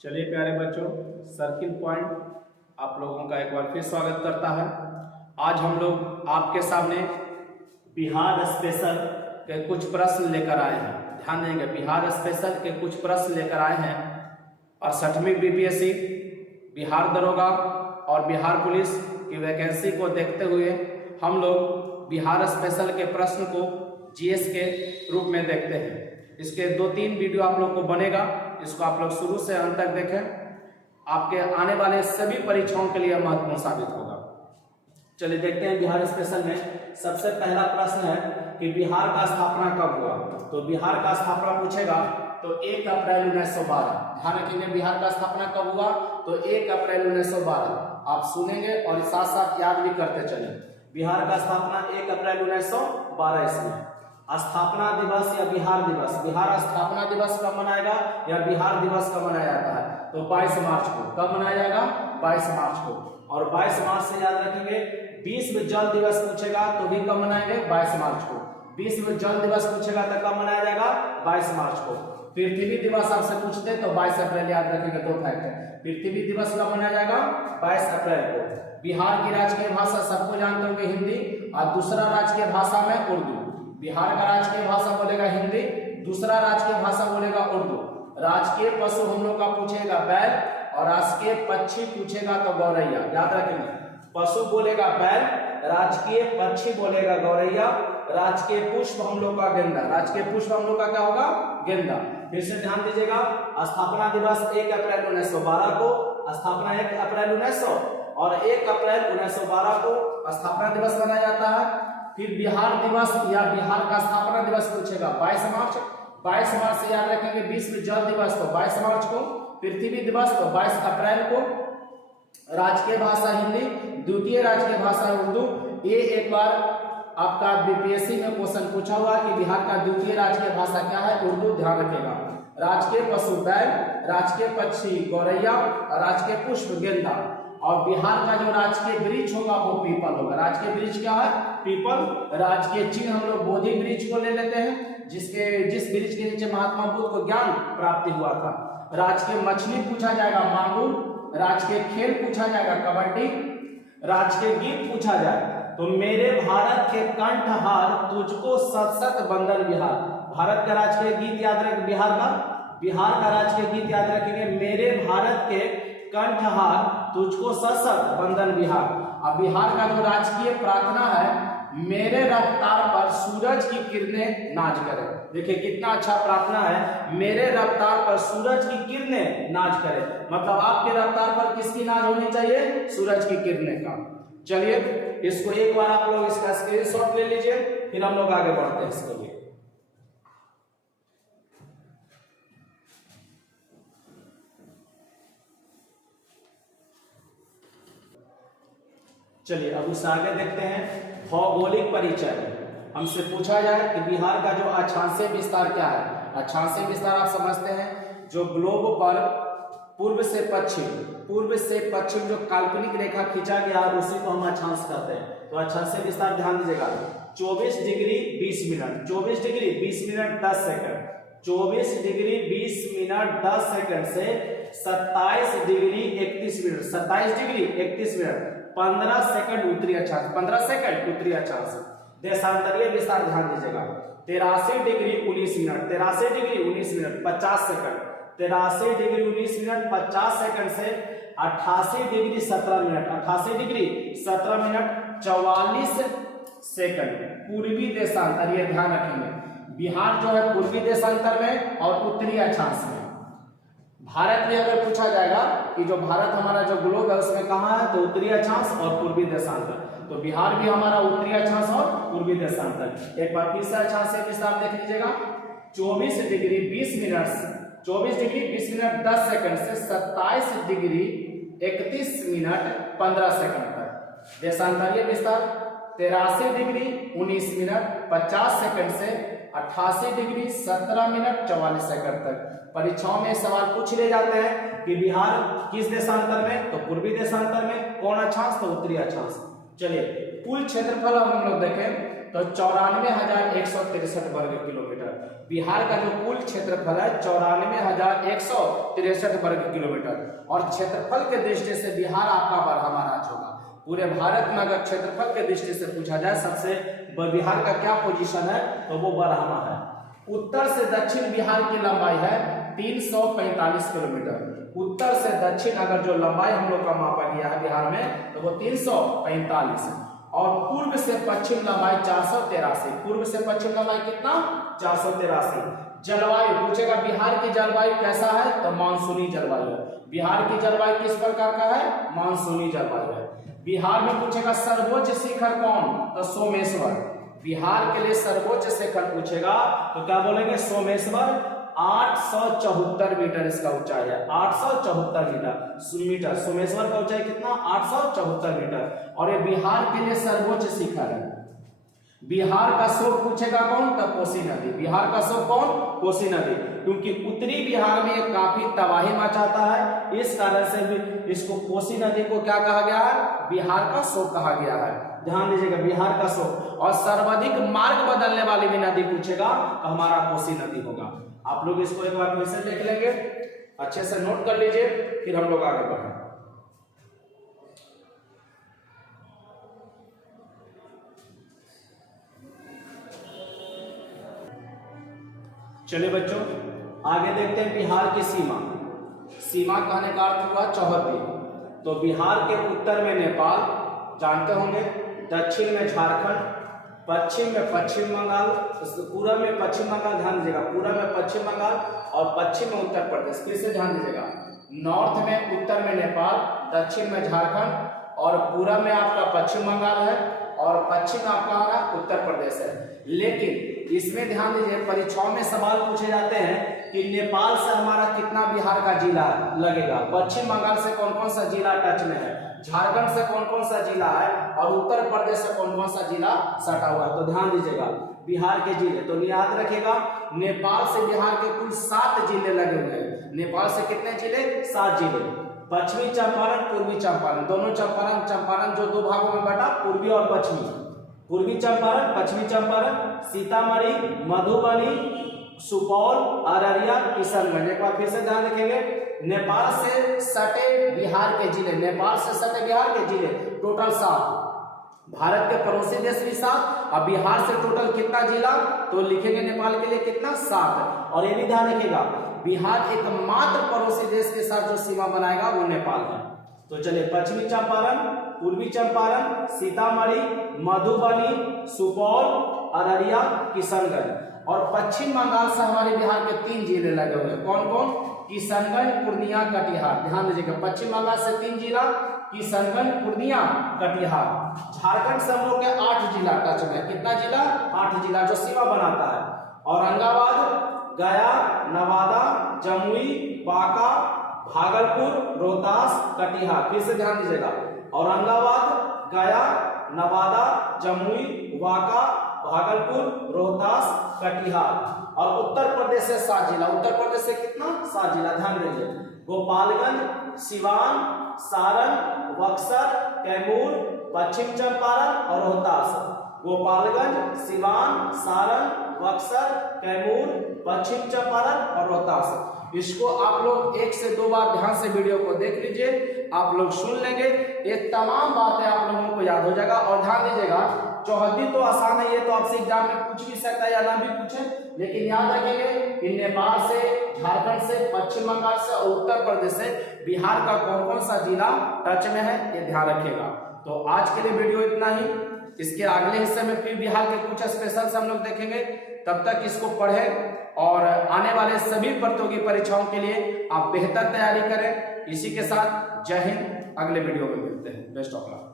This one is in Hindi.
चलिए प्यारे बच्चों, सर्किल पॉइंट आप लोगों का एक बार फिर स्वागत करता है। आज हम लोग आपके सामने बिहार स्पेशल के कुछ प्रश्न लेकर आए हैं। ध्यान देंगे, बिहार स्पेशल के कुछ प्रश्न लेकर आए हैं। 68वीं बीपीएससी, बिहार दरोगा और बिहार पुलिस की वैकेंसी को देखते हुए हम लोग बिहार स्पेशल के प्रश्न को जीएस के रूप में देखते हैं। इसके 2-3 वीडियो आप लोग को बनेगा, इसको आप लोग शुरू से अंत तक देखें, आपके आने वाले सभी परीक्षाओं के लिए महत्वपूर्ण साबित होगा। चलिए देखते हैं बिहार स्पेशल में सबसे पहला प्रश्न है कि बिहार का स्थापना कब हुआ। तो बिहार का स्थापना पूछेगा तो 1 अप्रैल 1912। ध्यान रखेंगे, बिहार का स्थापना कब हुआ तो 1 अप्रैल 1912। आप सुनेंगे और साथ साथ याद भी करते चलें। बिहार का स्थापना 1 अप्रैल 1912 ईस्वी। स्थापना दिवस या बिहार दिवस, बिहार स्थापना दिवस कब मनाएगा या बिहार दिवस कब मनाया जाता है तो 22 मार्च को। कब मनाया जाएगा 22 मार्च को। और 22 मार्च से याद रखेंगे विश्व जल दिवस पूछेगा तो भी कब मनाएंगे 22 मार्च को। विश्व जल दिवस पूछेगा तो कब मनाया जाएगा 22 मार्च को। पृथ्वी दिवस आपसे पूछते तो 22 अप्रैल याद रखेंगे। 2 फैक्ट है, पृथ्वी दिवस कब मनाया जाएगा 22 अप्रैल को। बिहार की राजकीय भाषा सबको जानते होंगे हिंदी, और दूसरा राजकीय भाषा में उर्दू। बिहार का राजकीय भाषा बोलेगा हिंदी, दूसरा राजकीय भाषा बोलेगा उर्दू। राजकीय पशु हम लोग का पूछेगा बैल और राजकीय पक्षी पूछेगा तो गौरैया। याद रखेंगे, पशु बोलेगा बैल, राजकीय पक्षी बोलेगा गौरैया, राजकीय पुष्प हम लोग का गेंदा। राजकीय पुष्प हम लोग का क्या होगा गेंदा। फिर से ध्यान दीजिएगा, स्थापना दिवस 1 अप्रैल 1912 को, स्थापना 1 अप्रैल 1900 और 1 अप्रैल 1912 को स्थापना दिवस मनाया जाता है। फिर बिहार दिवस या बिहार का स्थापना दिवस पूछेगा 22 मार्च। 22 मार्च से याद रखेंगे विश्व जल दिवस तो 22 मार्च को, पृथ्वी दिवस तो 22 अप्रैल को, राजकीय भाषा हिंदी, द्वितीय राजकीय भाषा उर्दू। ये एक बार आपका बीपीएससी में क्वेश्चन पूछा हुआ कि बिहार का द्वितीय राजकीय भाषा क्या है, उर्दू। ध्यान रखेगा, राजकीय पशु बैल, राजकीय पक्षी गौरैया और राजकीय पुष्प गेंदा। और बिहार का जो राजकीय वृक्ष होगा वो पीपल होगा। राजकीय वृक्ष क्या है पीपल। राजकीय चिन्ह हम लोग बोधि वृक्ष को ले लेते हैं, जिस वृक्ष के नीचे महात्मा बुद्ध को ज्ञान प्राप्ति हुआ था। राजकीय मछली पूछा जाएगा मांगुर, राजकीय खेल पूछा जाएगा कबड्डी, राजकीय गीत पूछा जाए तो मेरे भारत के कंठहार तुझको सत सत बंदन बिहार। भारत का राजकीय गीत याद रखें, बिहार का राजकीय गीत याद रखेंगे, मेरे भारत के कंठहार तुझको सत सत बंदन बिहार। अब बिहार का जो राजकीय प्रार्थना है, मेरे रफ्तार पर सूरज की किरणें नाच करें। देखिए कितना अच्छा प्रार्थना है, मेरे रफ्तार पर सूरज की किरणें नाच करें। मतलब आपके रफ्तार पर किसकी नाच होनी चाहिए, सूरज की किरणें का। चलिए इसको एक बार आप लोग इसका स्क्रीनशॉट ले लीजिए, फिर हम लोग आगे बढ़ते हैं इसके लिए। चलिए अब उससे आगे देखते हैं भौगोलिक परिचय। हमसे पूछा जाए कि बिहार का जो अक्षांशीय विस्तार क्या है। अक्षांशीय विस्तार आप समझते हैं, जो ग्लोब पर पूर्व से पश्चिम जो काल्पनिक रेखा खींचा गया उसी को हम अक्षांश कहते हैं। तो अक्षांशीय विस्तार ध्यान दीजिएगा, 24 degree 20 minute, 24 degree 20 minute 10 second, 24 degree 20 minute 10 second से 27 degree 31 minute, 27 degree 31 minute 15 second उत्तरी अक्षांश, 15 सेकंड उत्तरी अक्षांश। देशांतरीय विस्तार ध्यान दीजिएगा, 83 degree 19 minute, 83 degree 19 minute 50 second, 83 degree 19 minute 50 second से 88 degree 17 minute, 88 degree 17 minute 44 second पूर्वी देशांतर। ये ध्यान रखेंगे, बिहार जो है पूर्वी देशांतर में और उत्तरी अक्षांश में। भारत में अगर पूछा जाएगा कि जो भारत हमारा जो ग्लोब है उसमें कहाँ है तो उत्तरी अक्षांश और पूर्वी देशांतर। तो बिहार भी हमारा उत्तरी अक्षांश और पूर्वी देशांतर। एक बार फिर से अक्षांशीय विस्तार देख लीजिएगा, 24 degree 20 minute 24 degree 20 minute 10 second से 27 डिग्री 31 मिनट 15 सेकंड तक। देशांतरीय विस्तार 83 डिग्री 19 मिनट 50 सेकंड से 88 डिग्री 17 मिनट 44 सेकंड तक। परीक्षाओं में सवाल पूछ ले जाते हैं कि बिहार किस देशांतर में तो पूर्वी देशांतर में, कौन अक्षांश तो उत्तरी अक्षांश। चलिए कुल क्षेत्रफल हम लोग देखें तो 94,163 वर्ग किलोमीटर। बिहार का जो कुल क्षेत्रफल है 94,163 वर्ग किलोमीटर, और क्षेत्रफल के दृष्टि से बिहार आपका बारहवां राज्य होगा। पूरे भारत में अगर क्षेत्रफल के दृष्टि से पूछा जाए सबसे बिहार का क्या पोजीशन है, तो वो बारहवां है। उत्तर से दक्षिण बिहार की लंबाई है 345 किलोमीटर। उत्तर से दक्षिण अगर जो लंबाई हम लोग का मापा गया है बिहार में, तो वो 345 है। और पूर्व से पश्चिम लंबाई 483। पूर्व से पश्चिम लंबाई कितना? 483। जलवायु पूछेगा बिहार की जलवायु कैसा है, तो मानसूनी जलवायु है। बिहार की जलवायु किस प्रकार का है? मानसूनी जलवायु है। बिहार में पूछेगा सर्वोच्च शिखर कौन, तो सोमेश्वर। बिहार के लिए सर्वोच्च शिखर पूछेगा तो क्या बोलेंगे? सोमेश्वर। 874 मीटर इसका ऊंचाई है, 874 मीटर। सोमेश्वर का ऊंचाई कितना? 874 मीटर, और ये बिहार के लिए सर्वोच्च शिखर है। बिहार का स्रोत पूछेगा कौन, तो कोसी नदी। बिहार का स्रोत कौन? कोसी नदी, क्योंकि उत्तरी बिहार में काफी तबाही मचाता है, इस कारण से भी इसको कोसी नदी को क्या कहा गया है? बिहार का स्रोत कहा गया है। ध्यान दीजिएगा, बिहार का स्रोत। और सर्वाधिक मार्ग बदलने वाली भी नदी पूछेगा तो हमारा कोसी नदी होगा। आप लोग इसको एक बार फिर से देख लेंगे, अच्छे से नोट कर लीजिए, फिर हम लोग आगे बढ़ें। चलिए बच्चों आगे देखते हैं बिहार की सीमा। सीमा कहने का अर्थ हुआ चौहद्दी। तो बिहार के उत्तर में नेपाल, जानते होंगे, दक्षिण में झारखंड, पश्चिम में पश्चिम बंगाल, पूरब में पश्चिम बंगाल, ध्यान दीजिएगा, पूरब में पश्चिम बंगाल और पश्चिम में उत्तर प्रदेश। फिर से ध्यान दीजिएगा, नॉर्थ में उत्तर में नेपाल, दक्षिण में झारखंड और पूरब में आपका पश्चिम बंगाल है और पश्चिम में आपका उत्तर प्रदेश है। लेकिन इसमें ध्यान दीजिए, परीक्षाओं में सवाल पूछे जाते हैं कि नेपाल से हमारा कितना बिहार का जिला लगेगा, पश्चिम बंगाल से कौन कौन सा जिला टच में है, झारखंड से कौन कौन सा जिला है और उत्तर प्रदेश से कौन कौन सा जिला सटा हुआ है। तो ध्यान दीजिएगा बिहार के जिले, तो याद रखिएगा नेपाल से बिहार के कुल 7 जिले लगे हुए हैं। नेपाल से कितने जिले? 7 जिले। पश्चिमी चंपारण, पूर्वी चंपारण, दोनों चंपारण जो 2 भागों में बटा, पूर्वी और पश्चिमी। पूर्वी चंपारण, पश्चिमी चंपारण, सीतामढ़ी, मधुबनी, सुपौल, अररिया, किशनगंज। एक बार फिर से ध्यान रखेंगे, नेपाल से सटे बिहार के जिले, नेपाल से सटे बिहार के जिले टोटल 7। भारत के पड़ोसी देश भी 7 और बिहार से टोटल कितना जिला, तो लिखेंगे नेपाल के लिए कितना? 7। और ये भी ध्यान रखिएगा, बिहार एकमात्र पड़ोसी देश के साथ जो सीमा बनाएगा वो नेपाल है। तो चलिए, पश्चिमी चंपारण, पूर्वी चंपारण, सीतामढ़ी, मधुबनी, सुपौल, अररिया, किशनगंज। और पश्चिम बंगाल से हमारे बिहार के 3 जिले लगे हुए हैं। कौन कौन? किशनगंज, पूर्णिया, कटिहार। ध्यान दीजिएगा, पश्चिम बंगाल से 3 जिला, किशनगंज, पूर्णिया, कटिहार। झारखंड से हम लोग के 8 जिला टच में। कितना जिला? 8 जिला जो सीमा बनाता है। औरंगाबाद, गया, नवादा, जमुई, बांका, भागलपुर, रोहतास, कटिहार। फिर से ध्यान दीजिएगा, औरंगाबाद, गया, नवादा, जमुई, बांका, भागलपुर, रोहतास, कटिहार। और उत्तर प्रदेश से 7 जिला। उत्तर प्रदेश से कितना? 7 जिला। ध्यान दीजिए, गोपालगंज, सिवान, सारण, बक्सर, कैमूर, पश्चिम चंपारण और रोहतास। गोपालगंज, सिवान, सारण, बक्सर, कैमूर, पश्चिम चंपारण और रोहतास। इसको आप लोग 1 से 2 बार ध्यान से वीडियो को देख लीजिए, आप लोग सुन लेंगे, ये तमाम बातें आप लोगों को याद हो जाएगा। और ध्यान दीजिएगा, चौहद्दी तो आसान है, ये तो आपसे एग्जाम में पूछ भी सकता है या ना भी पूछे, लेकिन याद रखेंगे कि नेपाल से, झारखंड से, पश्चिम बंगाल से और उत्तर प्रदेश से बिहार का कौन कौन सा जिला टच में है, ये ध्यान रखिएगा। तो आज के लिए वीडियो इतना ही। इसके अगले हिस्से में फिर बिहार के कुछ स्पेशल हम लोग देखेंगे। तब तक इसको पढ़ें और आने वाले सभी प्रतियोगी परीक्षाओं के लिए आप बेहतर तैयारी करें। इसी के साथ जय हिंद, अगले वीडियो में मिलते हैं। Best of luck.